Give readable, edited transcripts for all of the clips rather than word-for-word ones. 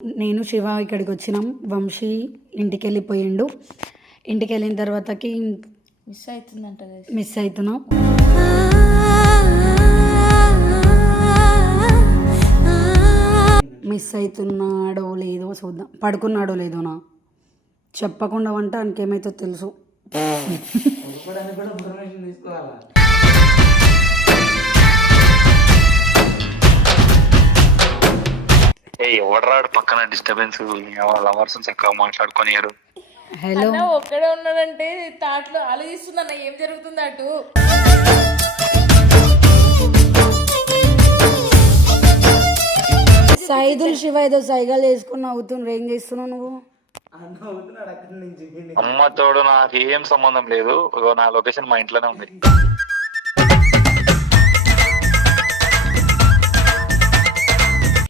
నేను శివ ఇక్కడికి వచ్చినాం. వంశీ ఇంటికి వెళ్ళిపోయిండు. ఇంటికి వెళ్ళిన తర్వాతకి మిస్ అవుతున్నాం. మిస్ అవుతున్నాడో లేదో చూద్దాం. పడుకున్నాడో లేదో నా చెప్పకుండా వంట ఆయనకేమైతే తెలుసు. ఎవడరాడు పక్కన డిస్టర్బెన్స్ లవర్స్ చక్కగా మాట్లాడుకునియారు. హలో ఒక్కడే ఉన్నాడంటే తాట్లో ఆలోచిస్తుందన్న ఏం జరుగుతుంది అటు. సైదులు శివ ఏదో సైగాలు వేసుకుని అవుతుంది. ఏం చేస్తున్నావు నువ్వు? అమ్మ తోడు నాకు ఏం సంబంధం లేదు. నా లొకేషన్ మా ఇంట్లోనే ఉంది.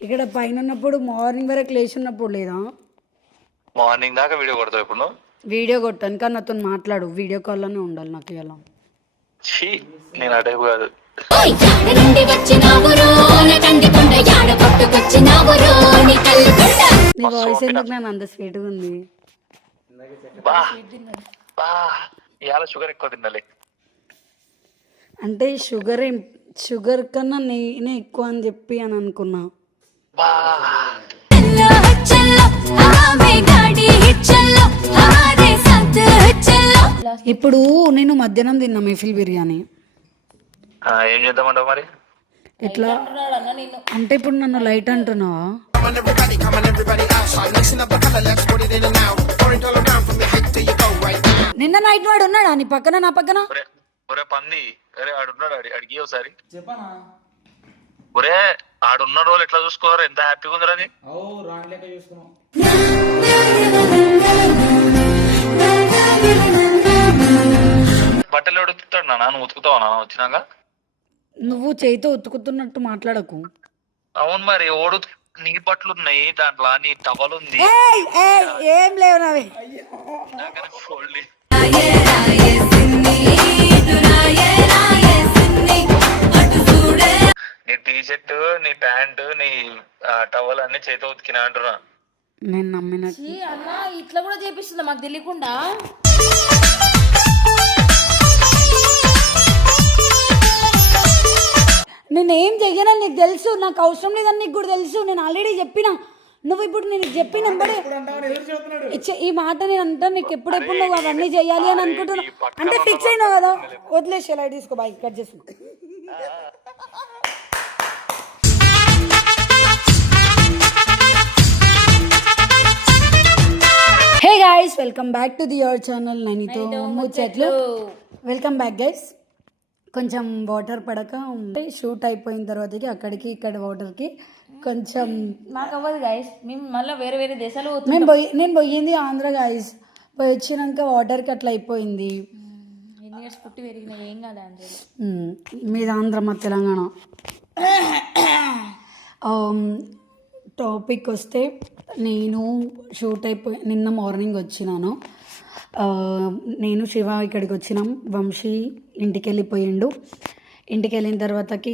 ఇక్కడ పైన ఉన్నప్పుడు మార్నింగ్ వరకు లేచి ఉన్నప్పుడు లేదా? మార్నింగ్ దాకా వీడియో కొడతావు ఇప్పుడు నువ్వు? వీడియో కొట్టాను కానీ నాతో మాట్లాడు. వీడియో కాల్లోనే ఉండాలి నాకు. ఇలా నేను అటే కాదు. నీ వాయిస్ ఎందుకు నేను అంత స్వీట్గా ఉంది? ఇవాళ షుగర్ ఎక్కువ తినాలి అంటే షుగర్ కన్నా నేనే ఎక్కువ అని చెప్పి అని అనుకున్నా. ఇప్పుడు నేను మధ్యాహ్నం తిన్నా మెఫిల్ బిర్యానీ. ఏం చేద్దామంటావు మరి? ఎట్లా అంటే ఇప్పుడు నన్ను లైట్ అంటున్నావా? నిన్న నైట్ వాడు ఉన్నాడా నీ పక్కన నా పక్కన? ఒరే పంది, అరే ఆడున్నాడు, అడిగి ఒకసారి చెప్పనా? ఒరే ఆడున్న రోజు ఎట్లా చూసుకోరు? ఎంత హ్యాపీగా ఉందిరా అది. బట్టలు ఉతుకుతాడు నాన్న, నువ్వు ఉతుకుతావా నాన్న వచ్చినాక? నువ్వు చేయితో ఉతుకుతున్నట్టు మాట్లాడకు. అవును మరి ఓడు నీ బట్టలు ఉన్నాయి దాంట్లో, నీ టవల్ ఉంది. ఏం లేవు నావి. నీ టీ షర్ట్, నీ ప్యాంటు, నీ టవల్ అన్ని చేతితో ఉతికినా అంటున్నా. నేను నమ్మిన అన్న ఇట్లా కూడా చేపిస్తుందా మాకు తెలియకుండా? నేనేం చెయ్యనని నీకు తెలుసు. నాకు అవసరం లేదని నీకు కూడా తెలుసు. నేను ఆల్రెడీ చెప్పిన. నువ్వు ఇప్పుడు నేను చెప్పిన ఈ మాట నేను అంటా. నీకు ఎప్పుడెప్పుడు నువ్వు అవన్నీ చెయ్యాలి అని అనుకుంటున్నా అంటే ఫిక్స్ అయినావు కదా. వదిలేసి లైట్ తీసుకో. బాయ్ కట్ చేస్తున్నా. Hey guys, welcome back to the your channel నైనితో ముచ్చట్లు. Welcome back guys. కొంచెం వాటర్ పడక ఉంటే షూట్ అయిపోయిన తర్వాతకి అక్కడికి ఇక్కడ వాటర్కి కొంచెం నాకు అవ్వదు గైస్. మేము మళ్ళీ వేరే వేరే దేశాలు నేను పోయింది ఆంధ్ర గైస్. పోయి వచ్చినాక వాటర్కి అట్లా అయిపోయింది. ఎన్ని ఇయర్స్ పుట్టి పెరిగిన ఏం కాదు ఆంధ్ర. మీది ఆంధ్ర, మా తెలంగాణ. టాపిక్ వస్తే నేను షూట్ అయిపోయి నిన్న మార్నింగ్ వచ్చినాను. నేను శివ ఇక్కడికి వచ్చినాం. వంశీ ఇంటికి వెళ్ళిపోయిండు. ఇంటికి వెళ్ళిన తర్వాతకి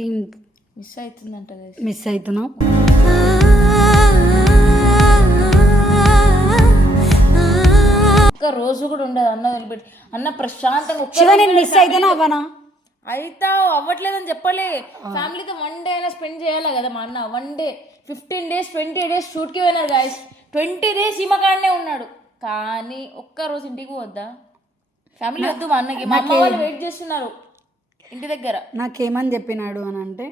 మిస్ అవుతున్నాం. ఒక్క రోజు కూడా ఉండదు అన్న వదిలిపెట్టి. అన్న ప్రశాంతంగా మిస్ అయితేనా అవ్వనా? అయితే అవ్వట్లేదని చెప్పలే. ఫ్యామిలీతో 1 డే అయినా స్పెండ్ చేయాలి కదా మా అన్న. 1 డే 15 days 20 days షూట్కి పోయినాడు గాయస్. 20 days ఈ మకాడనే ఉన్నాడు. కానీ ఒక్క రోజు ఇంటికి వద్దా? ఫ్యామిలీ వద్దు మా అన్నకి. మా అమ్మ వాళ్ళు వెయిట్ చేస్తున్నారు ఇంటి దగ్గర. నాకేమని చెప్పినాడు అని అంటే,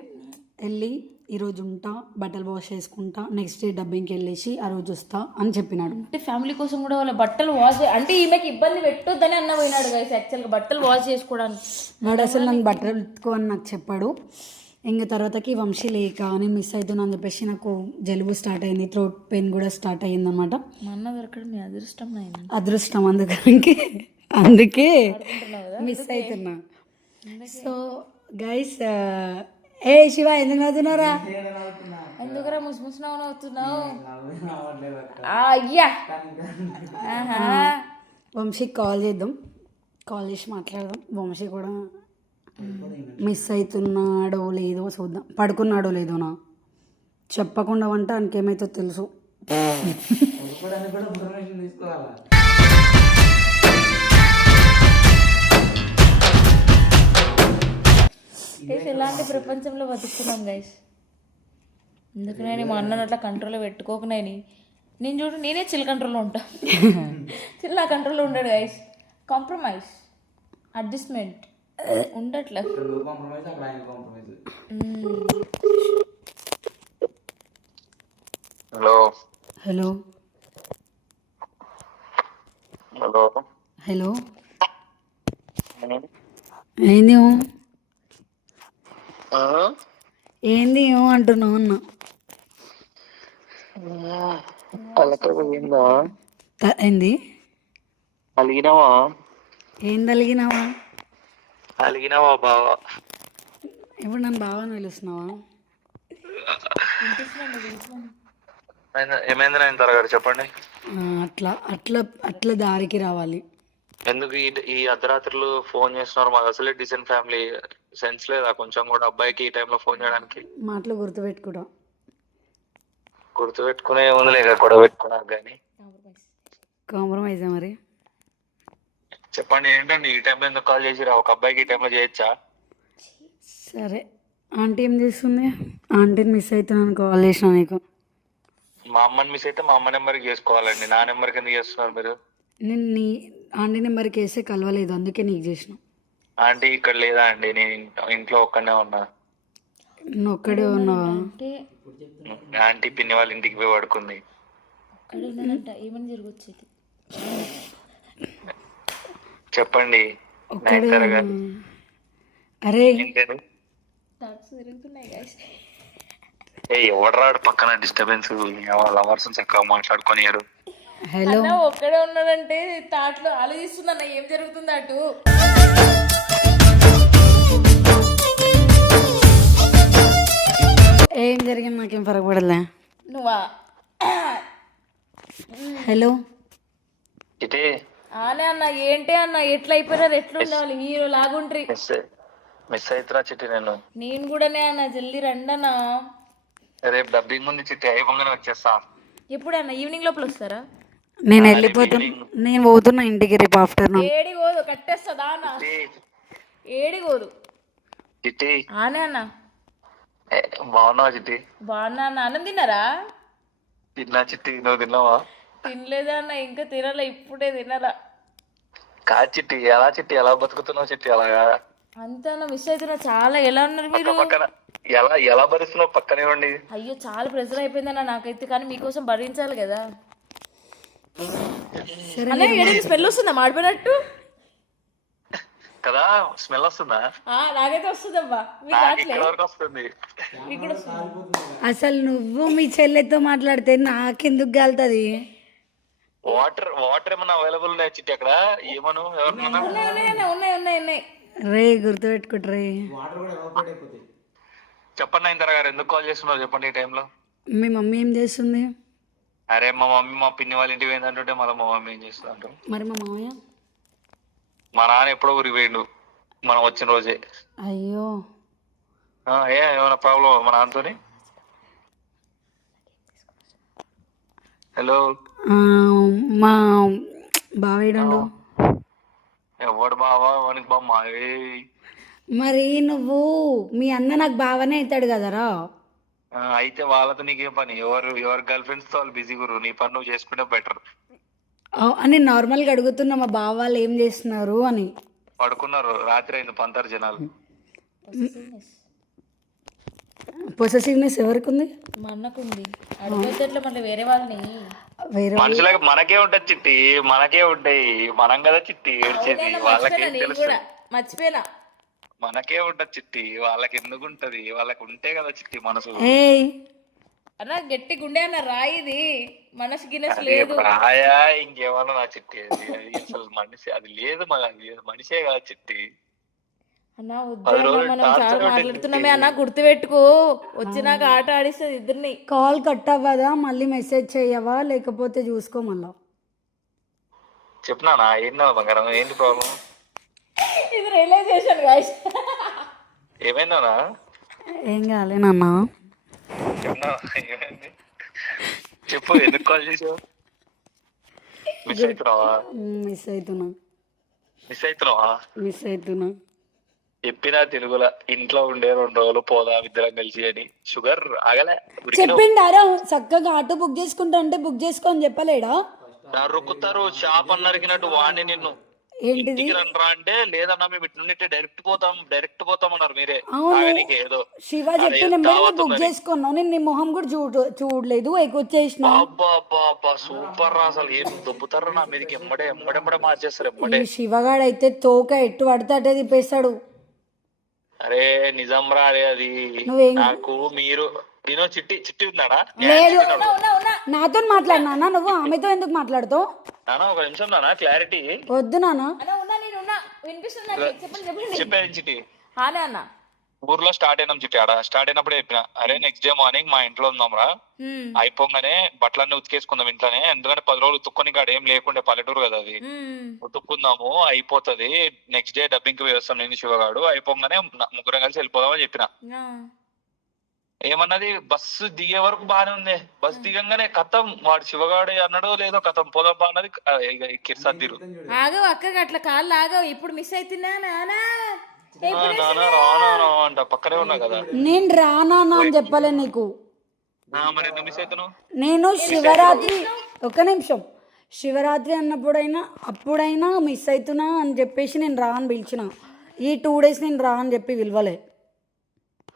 వెళ్ళి ఈరోజు ఉంటా, బట్టలు వాష్ చేసుకుంటా, నెక్స్ట్ డే డబ్బింగ్కి వెళ్ళేసి ఆ రోజు వస్తా అని చెప్పినాడు. అంటే ఫ్యామిలీ కోసం కూడా వాళ్ళ బట్టలు వాష్ అంటే ఈమెకి ఇబ్బంది పెట్టొద్దని అన్న పోయినాడు గైస్. యాక్చువల్గా బట్టలు వాష్ చేసుకోవడానికి వాడు అసలు నన్ను బట్టలు ఉతుకో అని నాకు చెప్పాడు. ఇంకా తర్వాతకి వంశీ లేక నేను మిస్ అవుతున్నా అని చెప్పేసి నాకు జలుబు స్టార్ట్ అయింది. థ్రోట్ పెయిన్ కూడా స్టార్ట్ అయ్యింది అనమాట. మా అన్న దొరకడం మీ అదృష్టం. అదృష్టం అందుకే మిస్ అవుతున్నా. సో గైస్, ఏ శివ ఎందుకు నవ్వుతున్నారా? ఎందుకురా ముసిముసినావు నవ్వుతున్నావు? అయ్యా వంశీకి కాల్ చేద్దాం. కాల్ చేసి మాట్లాడదాం. వంశీ కూడా మిస్ అవుతున్నాడో లేదో చూద్దాం. పడుకున్నాడో లేదో నా చెప్పకుండా వంట ఆయనకేమైతే తెలుసు. కొనుక్కోవడానికి కూడా పర్మిషన్ తీసుకోవాలా? గైస్ ఎలాంటి ప్రపంచంలో బతుకుతున్నాం గైస్. ఎందుకనే మా అన్నను అట్లా కంట్రోల్లో పెట్టుకోకనేని నేను చూడు నేనే చిల్ కంట్రోల్లో ఉంటా. చిల్ నా కంట్రోల్లో ఉండడు గైస్. కాంప్రమైజ్ అడ్జస్ట్మెంట్ ఉండట్లే. ఇక్కడ నువ్వు కాంప్రమైజ్, అక్కడ ఆయన compromise. Hello hello hello hello ఏంది ఏంది అంటున్నావు అన్న? అలకపోయిందా? ఏంది అలిగినావా? ఏంది అలిగినావా? అలిగినావా బావా? ఇప్పుడు నన్ను బావని పిలుస్తున్నావా? ఏమైంది నేను త్వరగా చెప్పండి. అట్లా అట్లా అట్లా దారికి రావాలి. ఎందుకు ఈ అర్ధరాత్రులు ఫోన్ చేస్తున్నారు? మాకు అసలే డిసెంట్ ఫ్యామిలీ, సెన్స్ లేదా కొంచెం కూడా అబ్బాయికి ఈ టైంలో ఫోన్ చేయడానికి? మాటలు గుర్తుపెట్టుకుంటా. గుర్తుపెట్టుకునే ఉంది లేక కూడా పెట్టుకున్నాక కానీ. కాంప్రమైజా మరి? చెప్పండి ఏంటండి ఈ టైంలో ఎందుకు కాల్ చేసిరా? ఒక అబ్బాయికి ఈ టైంలో చేయొచ్చా? సరే ఆంటీ ఏం చేస్తుంది? ఆంటీని మిస్ అవుతున్నాను కాల్ చేసిన నీకు. మా అమ్మని మిస్ అయితే మా అమ్మ నెంబర్కి చేసుకోవాలండి, నా నెంబర్కి ఎందుకు చేస్తున్నారు మీరు? నేను నీ ఆంటీ నెంబర్కి వేస్తే కలవలేదు, అందుకే నీకు చేసిన. ఆంటీ ఇక్కడ లేదా అండి, నేను ఇంట్లో ఒక్కనే ఉన్నా. నువ్వు ఒక్కడే ఉన్నావా? అంటే ఆంటీ పిన్ని వాళ్ళ ఇంటికి పోయి పడుకుంది. అక్కడ ఉన్నాడంట, ఏమని జరగొచ్చేది? చెప్పండి. ఒక్కడే అరే ఏంటది? థాట్స్ తిరుగుతున్నాయి గైస్. ఎవడరాడు పక్కన డిస్టర్బెన్స్? లవర్స్ చక్కగా మాట్లాడుకోనియరు. హలో అన్న ఒక్కడే ఉన్నాడంటే థాట్లో ఆలోచిస్తుందన్న ఏం జరుగుతుంది అటు. ఏం జరిగింది నాకేం ఫరక పడలే. నువ్వా? హలో ఇటే ఆనే అన్న ఏంటి అన్న ఎట్లా అయిపోయినారు? ఎట్లా ఉండాలి? హీరో లాగుంట్రీ. మిస్ అవుతురా చిట్టి నేను. నేను కూడానే అన్న, జల్దీ రండన్నా. రేపు డబ్బింగ్ ఉంది చిట్టి, అయిపోగానే వచ్చేస్తా. ఎప్పుడు అన్న? ఈవినింగ్ లోపల వస్తారా? నేను వెళ్ళిపోతున్నా, నేను పోతున్నా ఇంటికి రేపు ఆఫ్టర్నూన్. ఏడి పోదు కట్టేస్తుందా అన్న? ఏడి పోదు. చిట్టి ఆనే అన్న బాగున్నావా చిట్టి? బాగున్నా అన్న. అన్నం తిన్నారా? తిన్నా చిట్టి, నువ్వు తిన్నావా? తినలేదా అన్న, ఇంకా తినాలా, ఇప్పుడే తినాలా. కాదు చిట్టి, ఎలా చిట్టి ఎలా బతుకుతున్నావు చిట్టి? అలాగా అంతే అన్న, మిస్ అవుతున్నా చాలా. ఎలా ఉన్నారు మీరు? పక్కన ఎలా ఎలా భరిస్తున్నావు? పక్కనే ఉండి. అయ్యో చాలా ప్రెషర్ అయిపోయిందన్న నాకైతే, కానీ మీకోసం భరించాలి కదా అన్న. ఏడైనా స్మెల్ వస్తుందా మాడిపోయినట్టు? కదా స్మెల్ వస్తుందా? నాకైతే వస్తుందమ్మా. మీకు నాకు రావట్లే? ఇక్కడ వరకు వస్తుంది. మీకు కూడా వస్తుంది? అసలు నువ్వు మీ చెల్లెతో మాట్లాడితే నాకెందుకు కాలుతుంది? వాటర్ వాటర్ ఏమన్నా అవైలబుల్ ఉన్నాయి చిట్టి అక్కడ? ఏమను ఎవరినన్నా? ఉన్నాయి ఉన్నాయి అన్న, ఉన్నాయి ఉన్నాయి ఉన్నాయి. రే గుర్తుపెట్టుకుంటారే. వాటర్ కూడా ఎవాపరేట్ అయిపోతాయి. చెప్పండి ఆయన గారు, ఎందుకు కాల్ చేస్తున్నారు చెప్పండి ఈ టైంలో? మీ మమ్మీ ఏం చేస్తుంది? అరే మా మమ్మీ మా పిన్ని వాళ్ళ ఇంటికి పోయిందంటుంటే మళ్ళీ మా మమ్మీ ఏం చేస్తుంది అంటారు? మరి మా మామయ్య? మా నాన్న ఎప్పుడో ఊరికి పోయిండు మనం వచ్చిన రోజే. అయ్యో ఏమైనా ప్రాబ్లం మా నాన్నతోని? హలో మా బావేడండు. ఎవడు బావా వానికి బామ్మ? మరి నువ్వు మీ అన్న నాకు బావనే అవుతాడు కదరా. అయితే వాళ్ళతో నీకేం పని? ఎవరి గర్ల్ ఫ్రెండ్స్ తో వాళ్ళు బిజీ గురు, నీ పని నువ్వు చేసుకుంటే బెటర్. అని నార్మల్గా అడుగుతున్నా మా బావ వాళ్ళు ఏం చేస్తున్నారు అని. పడుకున్నారు, రాత్రి అయింది, పంతారు జనాలు. పొసెసివ్నెస్ ఎవరికి ఉంది? మా అన్నకుంది. అడుగుతేట్లా మళ్ళీ వేరే వాళ్ళని. వేరే మనుషులకు మనకే ఉంటది చిట్టి, మనకే ఉంటాయి. మనం కదా చిట్టి ఏడ్చేది, వాళ్ళకేం నేను తెలుసు? కూడా మర్చిపోయినా. మనకే ఉంటది చిట్టి, వాళ్ళకి ఎందుకు ఉంటది? వాళ్ళకి ఉంటే కదా చిట్టి మనసు. ఏయ్ అన్న గట్టి గుండె అన్న రాయిది, మనసు గిన్నెస్ అది లేదు. రాయా ఇంకేమన్నా నా చిట్టి? అది అసలు మనిషి అది లేదు, అది మనిషే కదా చిట్టి. అన్న వద్దు మనం చాలా మాట్లాడుతున్నామే అన్న, గుర్తు పెట్టుకో. వచ్చినాక ఆట ఆడిస్తుంది ఇద్దరిని. కాల్ కట్ అవ్వదా? మళ్ళీ మెసేజ్ చెయ్యవా? లేకపోతే చూసుకో మళ్ళా. చెప్పినానా? ఏంటో బంగారం, ఏంటి ప్రాబ్లం? ఇది రియలైజేషన్ గాయ్స్. ఏమైందోనా? ఏం కాలేనన్నా. చెప్పినా ఏమైంది? చెప్పు ఎందుకు కాల్ చేసావు? మిస్ అవుతున్నావా? మిస్ అవుతున్నా మిస్ అవుతున్నావా? మిస్ అవుతున్నా. చెప్పినా తెలుగులో ఇంట్లో ఉండే 2 రోజులు పోదాం ఇద్దరం కలిసి అని. షుగర్ ఆగలే ఉరికినావు. చెప్పిండారా చక్కగా ఆటో బుక్ చేసుకుంటా అంటే బుక్ చేసుకో అని చెప్పలేడా? నరుకుతారు షాప్ అని నరికినట్టు వాడిని నిన్ను. ఏంటిది? ఇంటికి రండ్రా అంటే లేదన్నా మేము ఇటు నుండి డైరెక్ట్ పోతాం అన్నారు మీరే. అవును. ఆగనీకి ఏదో శివ అదే చెప్పిన వెంబడే దావత్ బుక్ ఉందని. చేసుకున్నావు. నేను నీ మొహం కూడా చూడలేదు వచ్చేసిన. అబ్బా అబ్బా అబ్బా సూపర్ రా. అసలు ఏం దొబ్బుతారా నా మీదకి. ఎమ్మడే మార్చేస్తారు ఈ ఎమ్మడే. శివగాడైతే తోక ఎట్టు పడితే అటే తిప్పేస్తాడు. అరే నిజం రా అరే అది. నువ్వేం- నాకు మీరు నేను చిట్టి ఉందాడా? లేదు నాతో మాట్లాడినా నువ్వు ఆమెతో ఎందుకు మాట్లాడుతావు? నానా ఒక నిమిషం నానా క్లారిటీ. వద్దు నాన్న. అన్న ఉన్నా నేను ఉన్నా వినిపిస్తుంది నాకు. చెప్పండి చెప్పేది చిట్టి. హానే అన్న. ఊర్లో స్టార్ట్ అయినాం చిట్టి. ఆడ స్టార్ట్ అయినప్పుడే చెప్పిన అరే నెక్స్ట్ డే మార్నింగ్ మా ఇంట్లో ఉందాం రా. అయిపోగానే బట్టలన్నీ ఉతికేసుకుందాం ఇంట్లోనే. ఎందుకంటే 10 రోజులు ఉతుక్కొని కాడ ఏం లేకుండే పల్లెటూరు కదా అది. ఉతుక్కుందాము అయిపోతది. నెక్స్ట్ డే డబ్బింగ్ కి వేస్తాం నేను శివగాడు. అయిపోగానే ముగ్గురం కలిసి వెళ్ళిపోదాం అని చెప్పిన. ఏమన్నది బస్సు దిగే వరకు బానే ఉంది. బస్సు దిగంగానే కథం వాడు శివగాడు అన్నాడో లేదో కథం పోదాం బా అన్నది. కిర్సద్దిరు ఆగవు అక్కగా అట్లా కాళ్ళు ఆగవు. ఇప్పుడు మిస్ అవుతున్నా నానా. నానా రానా అంట పక్కనే ఉన్నా కదా. నేను రానా అని చెప్పలే నీకు. మరి ఎందుకు మిస్ అవుతున్నావు? నేను శివరాత్రి ఒక్క నిమిషం శివరాత్రి అప్పుడైనా మిస్ అవుతున్నా అని చెప్పేసి నేను రా అని పిలిచిన. ఈ 2 days నేను రా అని చెప్పి విలువలే.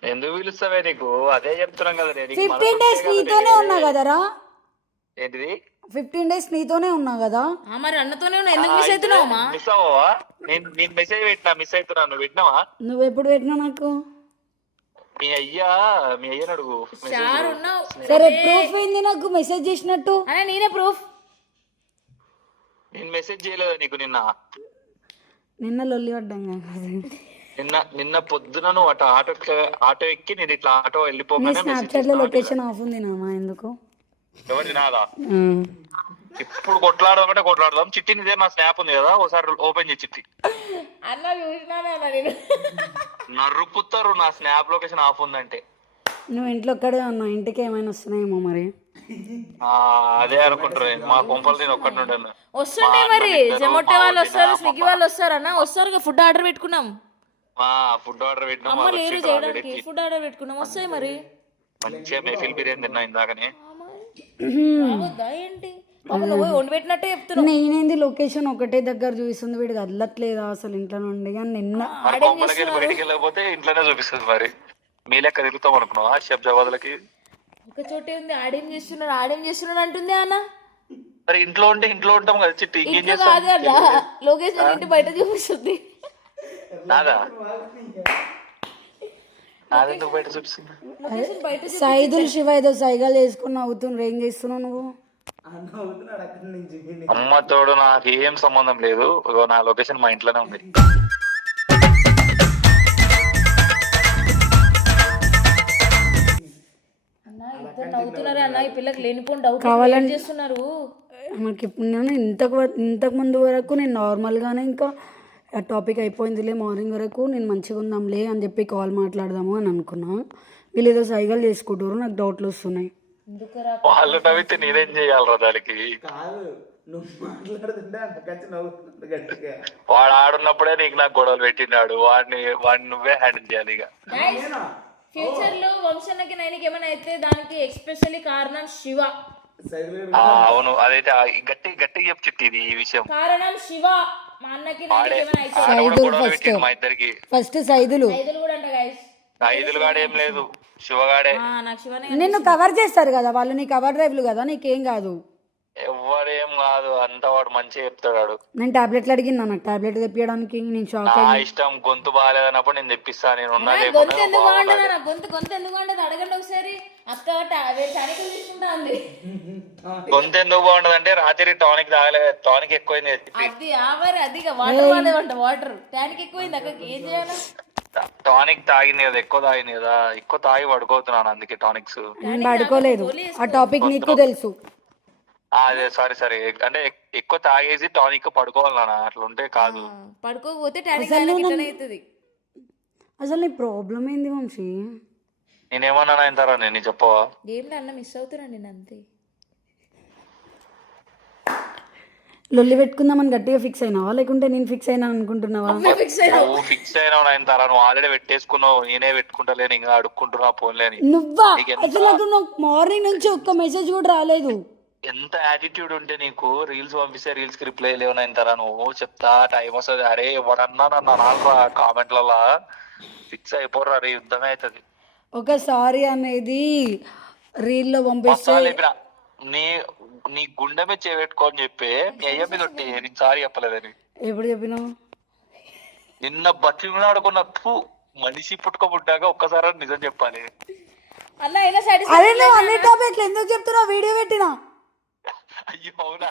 ఎందుకు పిలుస్తావే నీకు? అదే చెప్తున్నాం కదా. 15 days నీతోనే ఉన్నా కదరా. ఏంటిది 15 days నీతోనే ఉన్నా కదా. మరి అన్నతోనే ఉన్నా. ఎందుకు మిస్ అవుతున్నావమ్మా? మిస్ అవ్వవా? నేను మెసేజ్ పెట్టినా మిస్ అవుతున్నా. నువ్వు పెట్టినావా? నువ్వు ఎప్పుడు పెట్టినా నాకు? మీ అయ్యని అడుగు. చారు ఉన్నావు. సరే ప్రూఫ్ ఏంది నాకు మెసేజ్ చేసినట్టు? అనే నేనే ప్రూఫ్. నేను మెసేజ్ చేయలేదా నీకు నిన్న లొల్లి పడ్డాం నిన్న పొద్దున నువ్వు ఆటో ఎక్కి నేను ఇట్లా ఆటో నీ వెళ్ళిపోగానే స్నాప్చాట్ లో లొకేషన్ ఆఫ్ ఉంది నామా ఎందుకు? ఎవరిది నాదా? ఇప్పుడు కొట్లాడదాం. చిట్టి నిదే నా స్నాప్ ఉంది కదా ఒకసారి ఓపెన్ చేసి చిట్టి. అన్న చూసినానే అన్న నేను. నరుకుతారు నా స్నాప్ లొకేషన్ ఆఫ్ ఉందంటే. నువ్వు ఇంట్లో ఒక్కడే ఉన్నావు. ఇంటికి ఏమైనా వస్తున్నాయేమో మరి. అదే అనుకుంటారు. మా కొంపలు నేను ఒక్కడి ఉంటాను. వస్తుంటే మరి జొమాటో వాళ్ళు వస్తారు, స్విగ్గీ వాళ్ళు వస్తారు అన్న. వస్తారు ఫుడ్ ఆర్డర్ పెట్టుకున్నాం. ఫుడ్ ఆర్డర్ పెట్టినాం. అమ్మ లేరు చేయడానికి. ఫుడ్ ఆర్డర్ పెట్టుకున్నాం. వస్తాయి మరి. మంచిగా మెఫిల్ బిర్యానీ తిన్నా ఇందాకనే. ఏంటి నువ్వు వండి పెట్టినట్టే చెప్తున్నావు. నేనేంది లొకేషన్ ఒకటే దగ్గర చూపిస్తుంది. వీడికి వదలట్లేదా అసలు ఇంట్లో నుండి? కానీ నిన్న బయటికి వెళ్ళకపోతే ఇంట్లోనే చూపిస్తుంది. మరి మీ లెక్క తిరుగుతాం అనుకున్నావా శబ్దాబాద్లకి? ఒక చోటే ఉంది. ఆడేం చేస్తున్నాడు అంటుంది అన్న. మరి ఇంట్లో ఉంటాం కదా చిట్టి. ఇంకేం ఇంట్లో చేస్తాం? కాదు అన్న, లొకేషన్ ఇంటి బయట చూపిస్తుంది. నాదా నాదెందుకు బయట చూపిస్తుంది? లొకేషన్ బయట సైదులు శివ ఏదో సైగాలు చేసుకుని నవ్వుతుండ్రు. ఏం చేస్తున్నావు నువ్వు? అవుతున్నాడు అక్కడి నుంచి. అమ్మ తోడు నాకు ఏం సంబంధం లేదు. నా లొకేషన్ మా ఇంట్లోనే ఉంది. అన్న ఇద్దరు నవ్వుతున్నారు అన్న. ఈ పిల్లకి లేనిపోని డౌట్ చేస్తున్నారు. నాకు ఇప్పుడు నేను ఇంతకు ముందు వరకు నేను నార్మల్గానే ఇంకా ఆ టాపిక్ అయిపోయిందిలే మార్నింగ్ వరకు నేను మంచిగా ఉందాంలే అని చెప్పి కాల్ మాట్లాడదాము అని అనుకున్నా. వీళ్ళు ఏదో సైగలు చేసుకుంటారు. నాకు డౌట్లు వస్తున్నాయి. వాళ్ళు నవ్వితే నేనేం చేయాలరా దానికి? కాదు నువ్వు మాట్లాడుతుంటే అంతకచ్చి నవ్వుతున్నాడు గట్టిగా. వాడు ఆడున్నప్పుడే నాకు గొడవలు పెట్టినాడు. వాడిని నువ్వే హ్యాండిల్ చేయాలి. ఇక ఫ్యూచర్ లో వంశన్నకి నైన్కి ఏమైనా అయితే దానికి ఎస్పెషల్లీ కారణం శివ. అవును అదైతే గట్టి చెప్పు చిట్టి ఇది ఈ విషయం. కారణం శివ. మా అన్నకి ఏమైనా అయితే ఆడ కూడా గొడవలు పెట్టిండు మా ఇద్దరికి. ఫస్ట్ సైదులు ఐదులు కూడా అంట గైస్. ఐదులు గాడు ఏం లేదు శివగాడే. నాకు శివనే. నిన్ను కవర్ చేస్తారు కదా వాళ్ళు. నీ కవర్ డ్రైవ్లు కదా, నీకేం కాదు. ఎవరేం కాదు అంతా వాడు మంచిగా చెప్తాడు. నేను టాబ్లెట్లు అడిగినా. నాకు టాబ్లెట్ తెప్పించడానికి నేను షాక్ నా అయ్యి. ఇష్టం. గొంతు బాగాలేదన్నప్పుడు నేను తెప్పిస్తా. నేను ఉన్నా గొంతు ఎందుకు బాగుంటుంది అన్న? గొంతు ఎందుకు బాగుంటుంది అడగండి ఒకసారి. అక్క టానికల్ తీసుకుంటా ఉంది. గొంతు ఎందుకు బాగుంటది అంటే రాత్రి టానిక్ తాగలేదు. టానిక్ ఎక్కువైంది. అది ఆవరి అదిగా వాటర్ వాడేవంట. వాటర్ టానిక్ ఎక్కువైంది అక్కకి. ఏం చేయాలి? టానిక్ తాగింది కదా, ఎక్కువ తాగింది కదా. ఎక్కువ తాగి పడుకోతున్నాను అందుకే టానిక్స్. నేను పడుకోలేదు. ఆ టాపిక్ నీకు తెలుసు. అదే సారీ అంటే ఎక్కువ తాగేసి టానిక్ పడుకోవాలన్నా. అట్లా ఉంటే కాదు. పడుకోకపోతే టానిక్ అవుతుంది. అసలు నీ ప్రాబ్లం ఏంది వంశీ? నేనేమన్నా అంటారా? నేను చెప్పవా? ఏంటి అన్న మిస్ అవుతున్నా నేను అంతే. లొల్లి పెట్టుకుందామని గట్టిగా ఫిక్స్ అయినావా లేకుంటే నేను ఫిక్స్ అయినా అనుకుంటున్నావా? ఫిక్స్ అయినా నువ్వు ఫిక్స్ అయినావు నయనతార, నువ్వు ఆల్రెడీ పెట్టేసుకున్నావు, నేనే పెట్టుకుంటలేను ఇంకా అడుక్కుంటున్నా ఫోన్లేని. నువ్వా? నీకు ఎంత- అసలు నాకు మార్నింగ్ నుంచి ఒక్క మెసేజ్ కూడా రాలేదు. ఎంత యాటిట్యూడ్ ఉంటే నీకు, రీల్స్ పంపిస్తే రీల్స్ కి రిప్లై లేవు నయనతార, నువ్వు చెప్తా టైం వస్తుంది. అరే ఎవడన్నా నన్ను అనాలరా కామెంట్లలో, ఫిక్స్ అయిపోర్రా, రే యుద్ధమే అవుతుంది. ఒకసారి అనేది రీల్లో పంపిస్తే మొత్తం చెప్పిన నీ నీ గుండె మీద చేపెట్టుకోని చెప్పి నీ అయ్య మీద ఒట్టి నీకు సారీ చెప్పలేదని. ఎప్పుడు చెప్పినావు? నిన్న బతికినాడుకున్న మనిషి పుట్టుకోబుట్టాక ఒక్కసారి నిజం చెప్పాలి. అన్న అయినా సాటిస్ఫై అరే నువ్వు అన్ని టాపిక్లు ఎందుకు చెప్తున్నావు? వీడియో పెట్టినా. అయ్యో అవునా,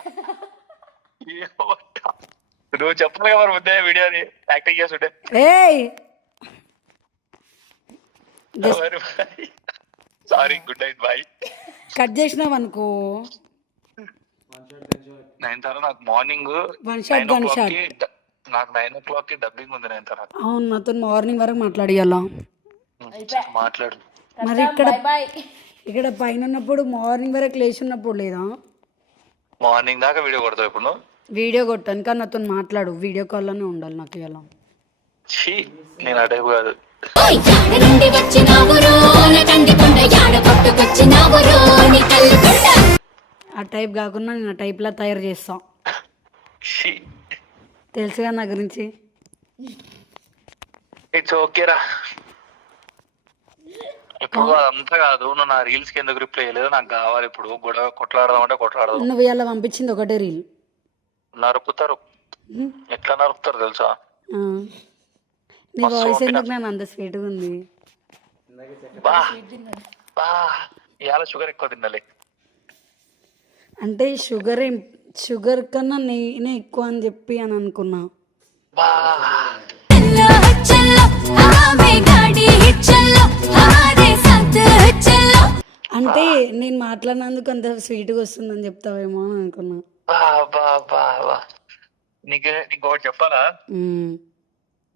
నువ్వు చెప్పాలి కదా మరి ముందే వీడియోని యాక్టింగ్ చేస్తుంటే. ఏయ్ sorry, good night, bye. Cut చేసినావు అనుకో. నైన్ నాకు morning One shot, gun shot. నాకు 9 o'clock కి డబ్బింగ్ ఉంది నైన్ అవును, నాతో మార్నింగ్ వరకు మాట్లాడియాలా. మాట్లాడు. మరి ఇక్కడ బాయ్ ఇక్కడ పైన ఉన్నప్పుడు మార్నింగ్ వరకు లేచి ఉన్నప్పుడు లేదా? మార్నింగ్ దాకా వీడియో కొడతావు ఇప్పుడు నువ్వు? వీడియో కొట్టాను కానీ నాతో మాట్లాడు. వీడియో కాల్లోనే ఉండాలి నాకు ఇలా. ఛీ, నేను ఆ టైపు కాదు. ఆ టైప్ కాకుండా నేను ఆ టైప్లా తయారు చేస్తా. ఛీ, తెలుసుగా నా గురించి. ఇట్స్ ఓకేరా. ఇప్పుడు అదంతా కాదు, నువ్వు నా రీల్స్ కి ఎందుకు రిప్లై చేయలేదు నాకు కావాలి. ఇప్పుడు గొడవ కొట్లాడదాం అంటే కొట్లాడదాం. నువ్వు ఇలా పంపించింది ఒకటే రీల్. నరుకుతారు, ఎట్లా నరుకుతారు తెలుసా? ఆ. నీ వాయిస్ ఎందుకు నేను అంత స్వీట్గా ఉంది? బా బా, ఇవాళ షుగర్ ఎక్కువ తినాలి. అంటే షుగర్ కన్నా నేనే ఎక్కువ అని చెప్పి అని అనుకున్నా. బా అంటే నేను మాట్లాడినందుకు అంత స్వీట్గా వస్తుందని చెప్తావేమో అని అనుకున్నా. బా బా బా బా. నీకు ఒకటి చెప్పాలా?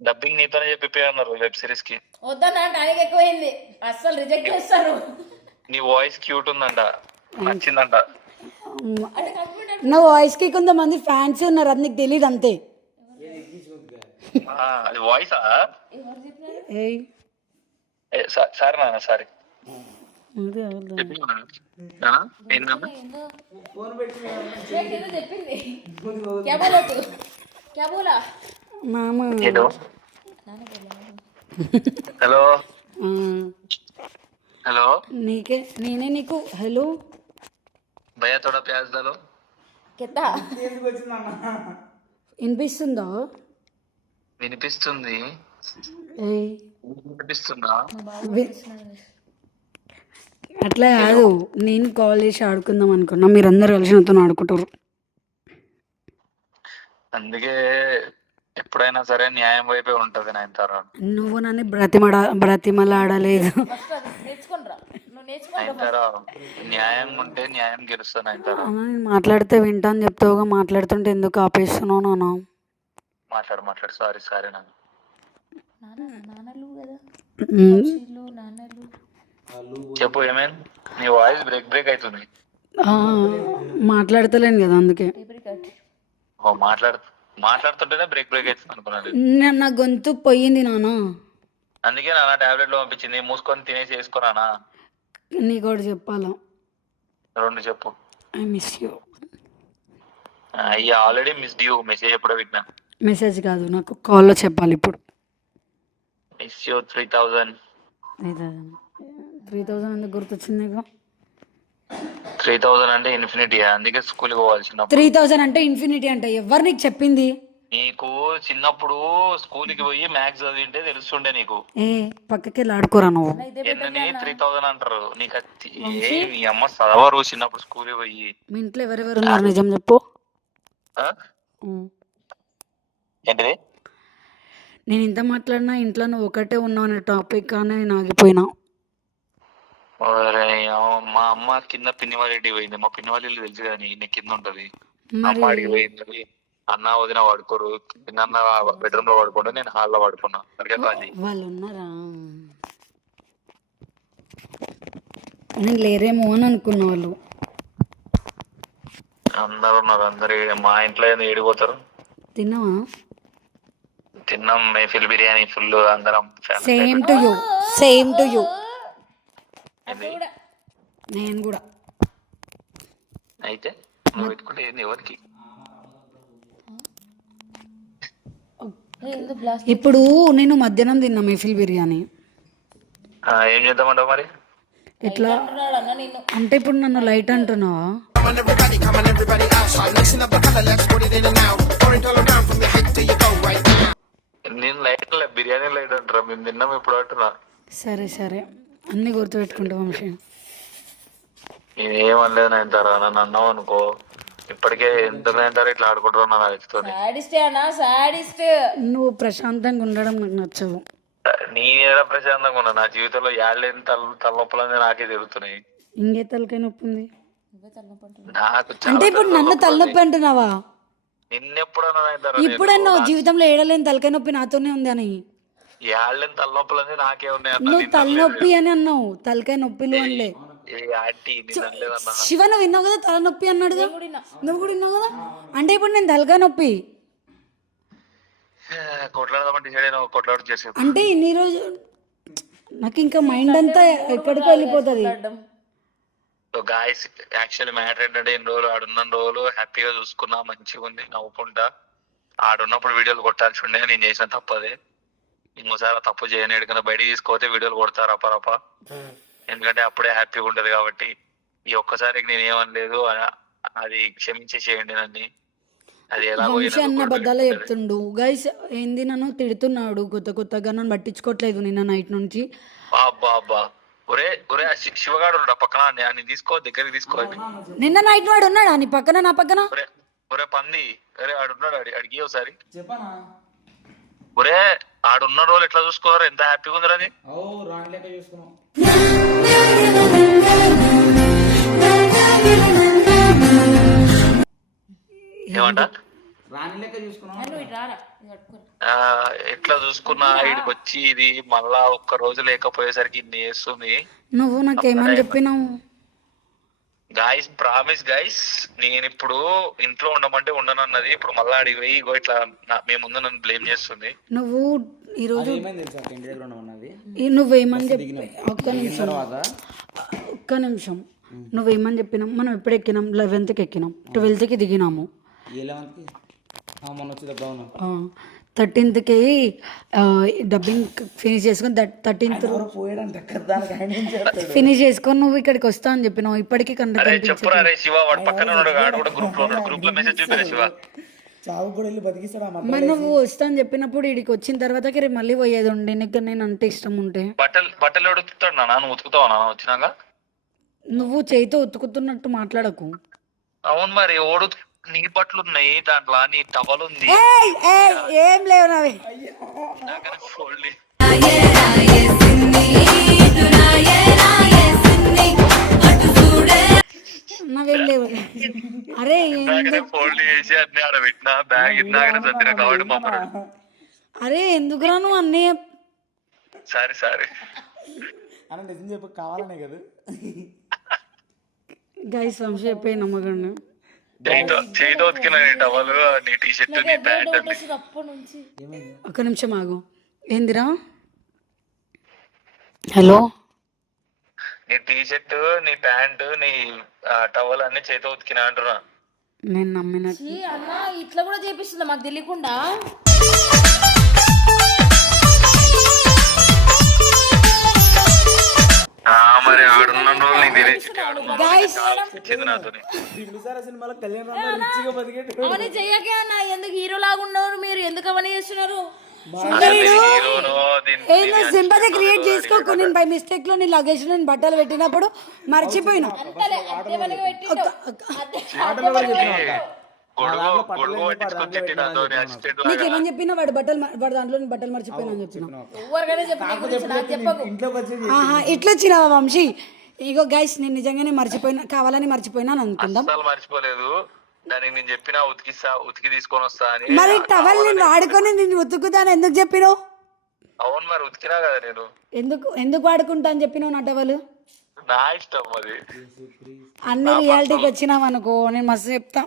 డబ్బింగ్ నీతోనే చెప్పి అన్నారు వెబ్ సిరీస్ కి. వద్దన్నా టానిక్ ఎక్కువైంది, అస్సలు రిజెక్ట్ చేస్తారు. నీ వాయిస్ క్యూట్ ఉందంట, నచ్చిందంట. నా వాయిస్కి కొంతమంది ఫ్యాన్స్ ఉన్నారు, అది నీకు తెలియదు అంతే. అది వాయిసా? ఏయ్ సారీ నాన్న, సారీ. అదే అదే. ఏంటన్నా ఏదో చెప్పింది. క్యా బోలా తూ? క్యా బోలా? మామ ఏదో. హలో ఆ, హలో నేనే నీకు హలో. భయ్యా తోడా ప్యాజ్ దాలో. కెత్తా ఎందుకు వచ్చిందన్న? వినిపిస్తుందా? వినిపిస్తుంది. ఏయ్ వినిపిస్తుందా? అట్లా కాదు, నేను కాల్ చేసి ఆడుకుందాం అనుకున్నా, మీరందరూ కలిసి నాతో ఆడుకుంటారు. అందుకే ఎప్పుడైనా సరే న్యాయం వైపే ఉంటది నైన్ తర్వాత. నువ్వు నన్ను బ్రతిమలాడలేదు. ఫస్ట్ అది నేర్చుకోనరా, నువ్వు నేర్చుకో. నైన్ తర్వాత న్యాయం ఉంటే న్యాయం గెలుస్తా నైన్ తర్వాత. అన్నా, నేను మాట్లాడితే వింటాను చెప్తావుగా, మాట్లాడుతుంటే ఎందుకు ఆపేస్తున్నావు నాన్న? మాట్లాడు. సారీ సారీ నాన్న. నాన్నలు కదా, ఉమ్, నాన్నలు. చెప్పు ఏమైంది? నీ వాయిస్ బ్రేక్ అవుతుంది. ఆ, మాట్లాడతలేను కదా అందుకే. ఓ మాట్లాడుతుంటేనే బ్రేక్ అవుతుంది అనుకున్నాను. నా గొంతు పోయింది నాన్న. అందుకే నాన్న టాబ్లెట్ లో పంపించింది, మూసుకొని తినేసి వేసుకున్నానా. నీకు ఒకటి చెప్పాలా? 2 చెప్పు. I miss you. అయ్యా ఆల్రెడీ మిస్డ్ యూ, మెసేజ్ ఎప్పుడో పెట్టినా. మెసేజ్ కాదు, నాకు కాల్లో చెప్పాలి ఇప్పుడు. Miss you 3000. 3000 ఎందుకు గుర్తొచ్చింది నీకు? 3000 అంటే ఇన్ఫినిటీ, అందుకే స్కూల్కి పోవాల్సిన. 3000 అంటే ఇన్ఫినిటీ అంటే ఎవరు నీకు చెప్పింది? నీకు చిన్నప్పుడు స్కూల్కి పోయి మ్యాథ్స్ చదివింటే తెలుస్తుండే నీకు. ఏ పక్కకి వెళ్ళి ఆడుకోరా నువ్వు. ఎన్నని 3000 అంటారు నీకు. మీ అమ్మ చదవరు చిన్నప్పుడు స్కూల్కి పోయి. మీ ఇంట్లో ఎవరెవరు ఉన్నారు నిజం చెప్పు. ఆ? ఉమ్. ఏంటిది? నేను ఇంత మాట్లాడినా ఇంట్లో నువ్వు ఒకటే ఉన్నావు అనే టాపిక్ కానీ నేను ఆగిపోయినా. ఒరే, మా అమ్మ కింద పిన్ని వాళ్ళ ఇంటికి పోయింది. మా పిన్ని వాళ్ళ ఇల్లు తెలుసు కదా నీ కింద ఉంటది. మరి అమ్మ అడిగి పోయింది. అన్న వదిన వాడుకోరు, చిన్న బెడ్రూమ్ లో వాడుకుంటా, నేను హాల్లో వాడుకున్నా. వాళ్ళు ఉన్నారా? నేను లేరేమో అని అనుకున్న వాళ్ళు. అందరు ఉన్నారు. అందరు మా ఇంట్లో ఏడిపోతారు. తిన్నావా? తిన్నాం మేఫిల్ బిర్యానీ ఫుల్ అందరం same to you, same to you. కూడా నేను కూడా. అయితే నువ్వు పెట్టుకుంటే ఏంది ఎవరికి? ఎందుకు బ్లాస్ట్ ఇప్పుడు నేను మధ్యాహ్నం తిన్నా మెఫిల్ బిర్యానీ. ఏం చేద్దామంటావు మరి? ఎట్లా అంటున్నాడు అన్న నిన్ను. అంటే ఇప్పుడు నన్ను లైట్ అంటున్నావా? నేను లైట్ బిర్యానీ లైట్ అంటారా? మేము తిన్నాం ఇప్పుడు అంటున్నా. సరే సరే, అన్ని గుర్తుపెట్టుకుంటా వంశీ. ఏమనలేదు నైన్తారా, నన్ను అన్నావు అనుకో ఇప్పటికే ఎంత నైన్తారా ఇట్లా ఆడుకుంటారో నా రైతుతో. సాడిస్టే అన్న, సాడిస్ట్. నువ్వు ప్రశాంతంగా ఉండడం నాకు నచ్చవు. నేను ఏదో ప్రశాంతంగా ఉన్నా. నా జీవితంలో ఏళ్ళని తలనొప్పులన్నీ నాకే తిరుగుతున్నాయి. ఇంకే తలకాయ నొప్పి ఉంది నాకు అంటే ఇప్పుడు నన్ను తలనొప్పి అంటున్నావా? నిన్నెప్పుడన్నా నైన్తారా ఇప్పుడన్నా జీవితంలో ఏడలేని తలకాయ నొప్పి నాతోనే ఉంది అని. ఏళ్ళని తలనొప్పులన్నీ నాకే ఉన్నాయి అన్న. నువ్వు తలనొప్పి అని అన్నావు, తలకాయ నొప్పిలు అనలే. ఏ ఆంటీ నేను అనలేదన్నా. శివ నువ్వు విన్నావు కదా తలనొప్పి అన్నాడుగా, నువ్వు కూడా విన్నావు కదా. అంటే ఇప్పుడు నేను తలకాయ నొప్పి కొట్లాడదామంటే డిసైడ్ కొట్లాడు చేసే. అంటే ఇన్ని రోజు నాకు ఇంకా మైండ్ అంతా ఎక్కడికో వెళ్ళిపోతుంది. సో గాయస్ యాక్చువల్లీ మ్యాటర్ ఏంటంటే ఇన్ని రోజులు ఆడున్న రోజులు హ్యాపీగా చూసుకున్నా, మంచిగా ఉంది నవ్వుకుంటా. ఆడున్నప్పుడు వీడియోలు కొట్టాల్సి ఉండే, నేను చేసిన తప్పదే. ఇంకోసారి ఆ తప్పు చేయని ఎక్కడికైనా బయటికి తీసుకోతే వీడియోలు కొడతారు అపరప. ఎందుకంటే అప్పుడే హ్యాపీగా ఉంటది కాబట్టి. ఈ ఒక్కసారికి నేను ఏమనలేదు, అది క్షమించేసేయండి నన్ను. అది ఎలాగో వంశీ అన్న బద్దాలే చెప్తుండు గైస్. ఏంది నన్ను తిడుతున్నాడు కొత్తగా, నన్ను పట్టించుకోవట్లేదు నిన్న నైట్ నుంచి. అబ్బా అబ్బా ఒరే ఒరే శివగాడు ఉన్నాడు పక్కన, నేను తీసుకో దగ్గరికి తీసుకోవాలి. నిన్న నైట్ వాడు ఉన్నాడా నీ పక్కన, నా పక్కన? ఒరే ఒరే పంది, ఒరే ఆడున్నాడు, అడిగి ఒకసారి చెప్పనా? ఒరే ఆడున్న రోజులు ఎట్లా చూసుకోరు, ఎంత హ్యాపీగా ఉందిరా అది. రాణి లెక్క చూసుకున్నాం. ఏమంట రాణి లెక్క చూసుకున్నాం. నువ్వు ఇటు రారా, ఇది పట్టుకో. ఎట్లా చూసుకున్నా ఇడికి వచ్చి ఇది మళ్ళా ఒక్క రోజు లేకపోయేసరికి ఇన్ని చేస్తుంది. నువ్వు నాకేమని చెప్పినావు? గాయస్ ప్రామిస్ గాయస్, నేను ఇప్పుడు ఇంట్లో ఉండమంటే ఉండనన్నది. ఇప్పుడు మళ్ళా అడిగి పోయి ఇగో ఇట్లా మేము ముందు నన్ను బ్లేమ్ చేస్తుంది. నువ్వు ఈరోజు ఏమైంది తెలుసా? ఇంటి దగ్గర ఉన్నది నువ్వేమని చెప్పి ఒక్క నిమిషం నువ్వేమని చెప్పినాం? మనం ఎప్పుడు ఎక్కినాం? 11th ఎక్కినాం, 12th దిగినాము, 11th మొన్న వచ్చేటప్పుడు. అవును 13th డబ్బింగ్ ఫినిష్ చేసుకొని 13th ఫినిష్ చేసుకొని నువ్వు ఇక్కడికి వస్తా అని చెప్పినావు. ఇప్పటికీ చెప్పురా రే శివ, వాడు పక్కన ఉన్నాడు, వాడు కూడా గ్రూప్ లో ఉన్నాడు. గ్రూప్ లో మెసేజ్ చూపిరా శివ. చావు కూడా వెళ్ళి బతికిస్తారా? మరి నువ్వు వస్తా అని చెప్పినప్పుడు ఇడికి వచ్చిన తర్వాత రేపు మళ్ళీ పోయేది ఉండే. నీకు నేను అంటే ఇష్టం ఉంటే బట్టలు ఉతుకుతాడు నాన్న, నువ్వు ఉతుకుతావా నాన్న వచ్చినాక? నువ్వు చేయితో ఉతుకుతున్నట్టు మాట్లాడకు. అవును మరి ఓడు, నీ బట్టలు ఉన్నాయి దాంట్లో, నీ టవల్ ఉంది. ఏం లేవు నావి. ఫోల్డ్ నావేం లేవు. అరే ఫోల్డ్ చేసి అన్ని ఆడ పెట్టినా, బ్యాగ్ ఇన్నాకనే చదివిన కాబట్టి మమ్మల్ని. అరే ఎందుకురా నువ్వు అన్నీ? సరే సరే అని నిజం చెప్పి కావాలనే కదా. గైస్ వంశీ చెప్పే నమ్మకండి. చేయితో ఉతికిన నీ టవల్, నీ టీ షర్ట్, నీ ప్యాంట్ అన్ని. అప్పటి నుంచి ఒక్క నిమిషం ఆగు. ఏందిరా? హలో, నీ టీ షర్ట్, నీ ప్యాంట్, నీ టవల్ అన్ని చేతితో ఉతికినా అంటున్నా. నేను నమ్మినట్టు ఈ అన్న ఇట్లా కూడా చేపిస్తుందా మాకు తెలియకుండా? మరి ఆడున్న రోజులు నీకు తెలియదు నాతోని. సినిమాలో కళ్యాణ్ రిచిగా బతికేట్టు. అవన్నీ చెయ్యకే అన్న, ఎందుకు హీరో లాగా ఉన్నారు మీరు? ఎందుకు అవన్నీ చేస్తున్నారు? ఏదో సింపతి క్రియేట్ చేసుకోకు. నేను బై మిస్టేక్ లో నీ లగేజ్ నేను బట్టలు పెట్టినప్పుడు మర్చిపోయినా. నీకేమని చెప్పినా? వాడు దాంట్లో బట్టలు మర్చిపోయినా అని చెప్పిన. ఇట్లా వచ్చినావా వంశీ? ఇగో గైస్, నేను నిజంగానే మర్చిపోయినా, కావాలని మర్చిపోయినా అనుకుందాం. మర్చిపోలేదు, దానికి నేను చెప్పినా ఉతికి తీసుకొని వస్తా అని. మరి టవల్ నేను వాడుకొని నేను ఉతుకుతాను ఎందుకు చెప్పినావు? అవును మరి ఉతికినా కదా నేను. ఎందుకు వాడుకుంటా అని చెప్పినావు నా టవల్? నా ఇష్టం అది. అన్ని రియాలిటీకి వచ్చినాం అనుకో నేను మస్తు చెప్తా.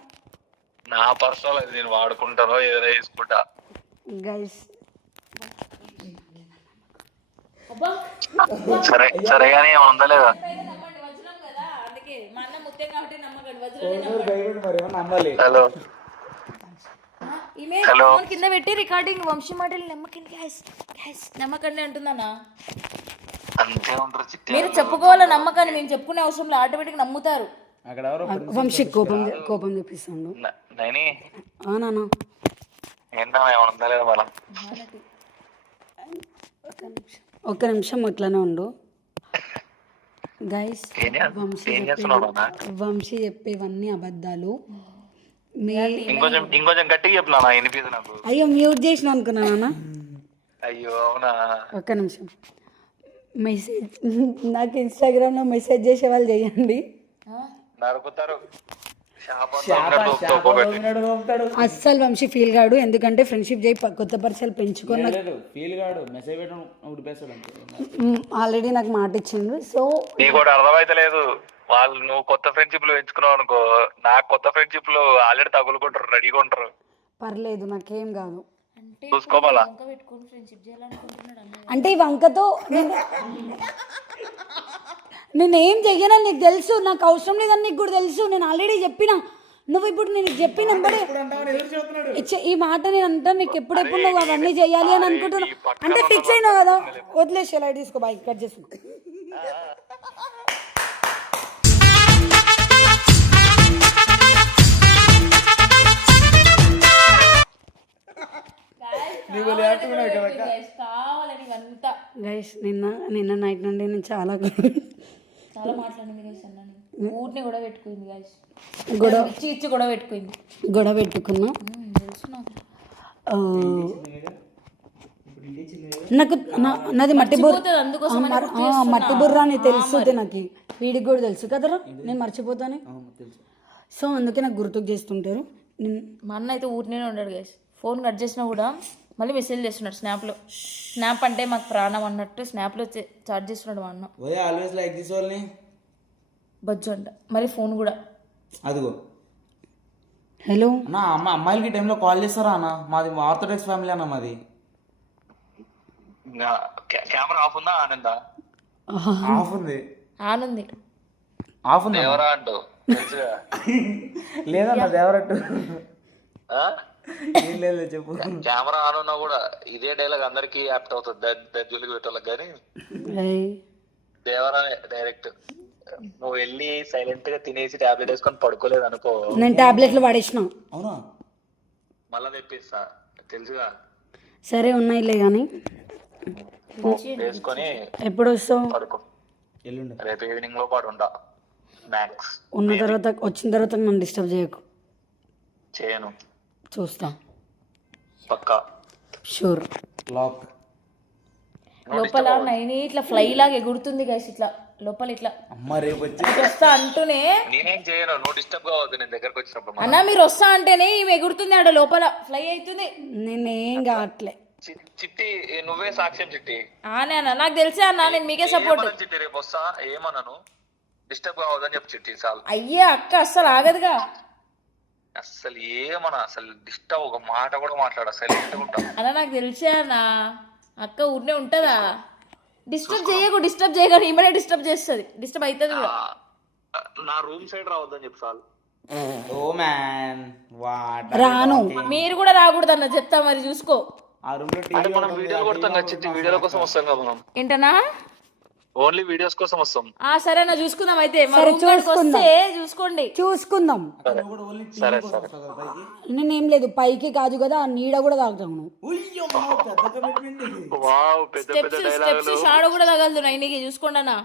నా పర్సనల్ అది, నేను వాడుకుంటానో ఏదైనా వేసుకుంటా. గైస్ సరే సరే కానీ ఏమనలేదా? నమ్మండి, వజ్రం కదా, అందుకే మా అన్న ముత్యం కాబట్టి నమ్మకండి, వజ్రం మరి ఏమో నమ్మాలి. హలో ఈమె ఫోన్ కింద పెట్టి రికార్డింగ్ వంశీ మాటలు నమ్మకండి గ్యాస్ గ్యాస్ నమ్మకండి అంటుందన్నా. అంతే ఉంటారు చిట్టి. మీరు చెప్పుకోవాలా నమ్మకాన్ని, మేము చెప్పుకునే అవసరం లేదు, ఆటోమేటిక్ నమ్ముతారు. అక్కడ ఎవరో వంశీ కోపం చూపిస్తాడు. నైని నాన్న ఏంటన్నా ఏమనలేదా మనం? ఒక్క నిమిషం అట్లానే ఉండు గైస్. వంశీ చెప్పేవన్నీ అబద్ధాలు. ఇంకొంచెం గట్టిగా చెప్పినా వినిపిదు నాకు. అయ్యో మ్యూట్ చేసిన అనుకున్నానా? అయ్యో అవునా? ఒక్క నిమిషం. మెసేజ్ నాకు ఇన్స్టాగ్రామ్లో మెసేజ్ చేసే వాళ్ళు చేయండి. నరుకుతారు. అస్సలు వంశీ ఫీల్ కాడు, ఎందుకంటే ఫ్రెండ్షిప్ చేయి కొత్త పరిచయాలు పెంచుకున్న ఫీల్ కాడు, మెసేజ్ పెట్టడం ఉడిపేస్తాడు. ఆల్రెడీ నాకు మాట ఇచ్చిండు. సో నీకు కూడా అర్థమైతలేదు. వాళ్ళు నువ్వు కొత్త ఫ్రెండ్షిప్ లో ఎంచుకున్నావు అనుకో, నాకు కొత్త ఫ్రెండ్షిప్ లో ఆల్రెడీ తగులుకుంటారు, రెడీగా ఉంటారు. పర్లేదు నాకేం కాదు. చూసుకోవాలా? అంటే ఈ వంకతో నేనేం చెయ్యనని నీకు తెలుసు, నాకు అవసరం లేదని నీకు కూడా తెలుసు. నేను ఆల్రెడీ చెప్పిన. నువ్వు ఇప్పుడు నేను చెప్పిన నెంబరే ఈ మాట నేను అంటా. నీకు ఎప్పుడెప్పుడు నువ్వు అవన్నీ చెయ్యాలి అని అనుకుంటున్నా అంటే ఫిక్స్ అయినావు కదా, వదిలేసి లైట్ తీసుకో, బాయ్ కట్ చేసుకో. గైస్ నిన్న నైట్ నుండి నేను చాలా మాట్లాడింది గైస్. అన్న ఊరిని కూడా పెట్టుకుంది గైస్, గొడవ ఇచ్చి కూడా పెట్టుకుంది. గొడవ పెట్టుకున్నా. తెలుసు నాకు. నాకు నాది మట్టి బుర్ర అని తెలుసు, నాకు వీడికి కూడా తెలుసు కదరా నేను మర్చిపోతాను. సో అందుకే నాకు గుర్తుకు చేస్తుంటారు. మా అన్న అయితే ఊరినే ఉన్నాడు గైస్. ఫోన్ కట్ చేసినా కూడా మళ్ళీ మెసేజ్ చేస్తున్నాడు స్నాప్లో. స్నాప్ అంటే మాకు ప్రాణం అన్నట్టు స్నాప్లో చార్జ్ చేస్తున్నాడు మా అన్న. ఆల్వేస్ లైక్ దిస్ ఓన్లీ బజ్జు అంట. మరి ఫోన్ కూడా అదిగో. హలో అన్న, అమ్మాయిలకి టైంలో కాల్ చేస్తారా అన్న? మాది ఆర్థోడాక్స్ ఫ్యామిలీ అన్న మాది. కెమెరా ఆఫ్ ఉందా ఆనందా? ఆఫ్ ఉంది. ఆనుంది. ఆఫ్ ఉంది. ఎవరా అంటూ లేదన్న దేవరట్టు ఏం లేదు చెప్పు. కెమెరా ఆన్ ఉన్నా కూడా ఇదే డైలాగ్ అందరికి యాప్ట్ అవుతుంది, దజ్జులకి పెట్టాలకు. కానీ దేవరా డైరెక్ట్ నువ్వు వెళ్ళి సైలెంట్ గా తినేసి టాబ్లెట్ వేసుకొని పడుకోలేదు అనుకో, నేను టాబ్లెట్లు వాడేసిన. అవునా? మళ్ళా తెప్పిస్తా తెలుసుగా. సరే ఉన్నాయిలే కానీ వేసుకొని ఎప్పుడు వస్తావు? పడుకో. రేపు ఈవినింగ్ లో పాటు ఉంటా మ్యాక్స్. ఉన్న తర్వాత వచ్చిన తర్వాత నన్ను డిస్టర్బ్ చేయకు. చేయను, చూస్తా పక్కా షూర్. లాక్ లోపల నైని ఇట్లా ఫ్లై లాగా ఎగురుతుంది గైస్, ఇట్లా లోపల ఇట్లా. అమ్మ రేపు వచ్చి వస్తా అంటూనే నేనేం చేయను, నువ్వు డిస్టర్బ్ కావద్దు నేను దగ్గరకు వచ్చినప్పుడు. అన్న మీరు వస్తా అంటేనే ఈమె ఎగురుతుంది, ఆడ లోపల ఫ్లై అవుతుంది. నేనేం కావట్లే చిట్టి, నువ్వే సాక్ష్యం చిట్టి. ఆనే అన్న నాకు తెలిసే అన్న, నేను మీకే సపోర్ట్. చిట్టి రేపు వస్తా, ఏమన్నాను డిస్టర్బ్ కావద్దని చెప్పు చిట్టి చాలు. అయ్యే అక్క అస్సలు ఆగదుగా. అసలు ఏమన్నా అసలు డిస్టర్బ్ ఒక మాట కూడా మాట్లాడ సైలెంట్ ఉంటా అలా నాకు తెలిసే అన్న. అక్క ఊరినే ఉంటదా? డిస్టర్బ్ చేయగా ఈమెనే డిస్టర్బ్ చేస్తుంది, డిస్టర్బ్ అవుతుంది కూడా. నా రూమ్ సైడ్ రావద్దని చెప్పు చాలు. ఓ మ్యాన్ వాట్ రాను. మీరు కూడా రాకూడదు అన్న, చెప్తా మరి చూసుకో. ఆ రూమ్ లో అంటే మనం వీడియోలు కొడతాం కదా చిట్టి, వీడియోల కోసం వస్తాం కదా మనం. ఏంటన్నా? ఓన్లీ వీడియోస్ కోసం వస్తాం. సరే అన్న చూసుకుందాం అయితే. మా రూమ్ కాడికి వస్తే చూసుకోండి. చూసుకుందాం. సరే సరే. నేనేం లేదు పైకి కాదు కదా, ఆ నీడ కూడా తాగుతాను. వావ్, పెద్ద పెద్ద డైలాగులు. షాడో కూడా తగలదు నైనికి, చూసుకోండి అన్న.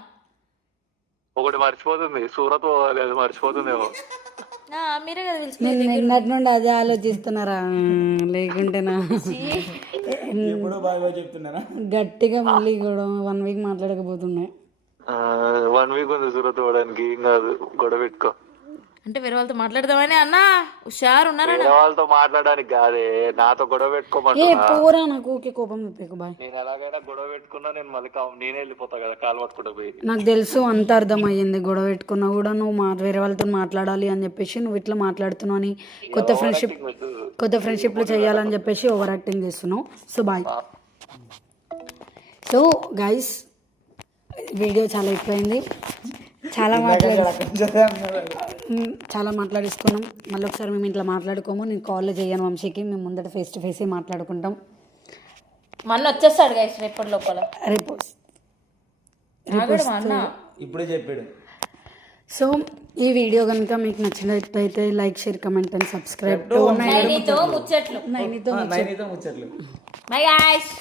ఒకటి మర్చిపోతుంది, సూరత్ పోవాలి, అది మర్చిపోతుందేమో. మీరే కదా తెలుసు. నేను నిన్నటి నుండి అదే ఆలోచిస్తున్నారా, లేకుంటేనా ఎప్పుడో బాగా చెప్తున్నారా గట్టిగా మళ్ళీ కూడా 1 వీక్ మాట్లాడకపోతుండే. 1 వీక్ ఉంది సూరత్ పోవడానికి, ఏం కాదు, గొడవ పెట్టుకో. అంటే వేరే వాళ్ళతో మాట్లాడదామని అన్న హుషారు ఉన్నారా వేరే వాళ్ళతో మాట్లాడడానికి కాదే, నాతో గొడవ ఏ పెట్టుకోమంటున్నా. పోరా నాకు ఓకే కోపం చెప్పేకు బాయ్. నేను ఎలాగైనా గొడవ పెట్టుకున్నా నేను మళ్ళీ నేనే వెళ్ళిపోతా కదా కాలు పట్టుకుంటూ పోయి. నాకు తెలుసు అంత అర్థమయ్యింది. గొడవ పెట్టుకున్నా కూడా నువ్వు వేరే వాళ్ళతో మాట్లాడాలి అని చెప్పేసి నువ్వు ఇట్లా మాట్లాడుతున్నావు అని కొత్త ఫ్రెండ్షిప్లు చేయాలని చెప్పేసి ఓవర్ యాక్టింగ్ చేస్తున్నావు. So bye. So guys video చాలా ఎక్కువైంది, చాలా మాట్లాడేసుకున్నాం. మళ్ళీ ఒకసారి మేము ఇంట్లో మాట్లాడుకోము. నేను కాల్లో చేయను వంశీకి, మేము ముందట ఫేస్ టు ఫేసే మాట్లాడుకుంటాం. మన వచ్చేస్తాడు గైస్ రేపటి లోపల. రేపు ఇప్పుడే చెప్పాడు. సో ఈ వీడియో కనుక మీకు నచ్చినట్లయితే like, share, comment and subscribe. నైనితో ముచ్చట్లు. నైనితో ముచ్చట్లు. Bye guys.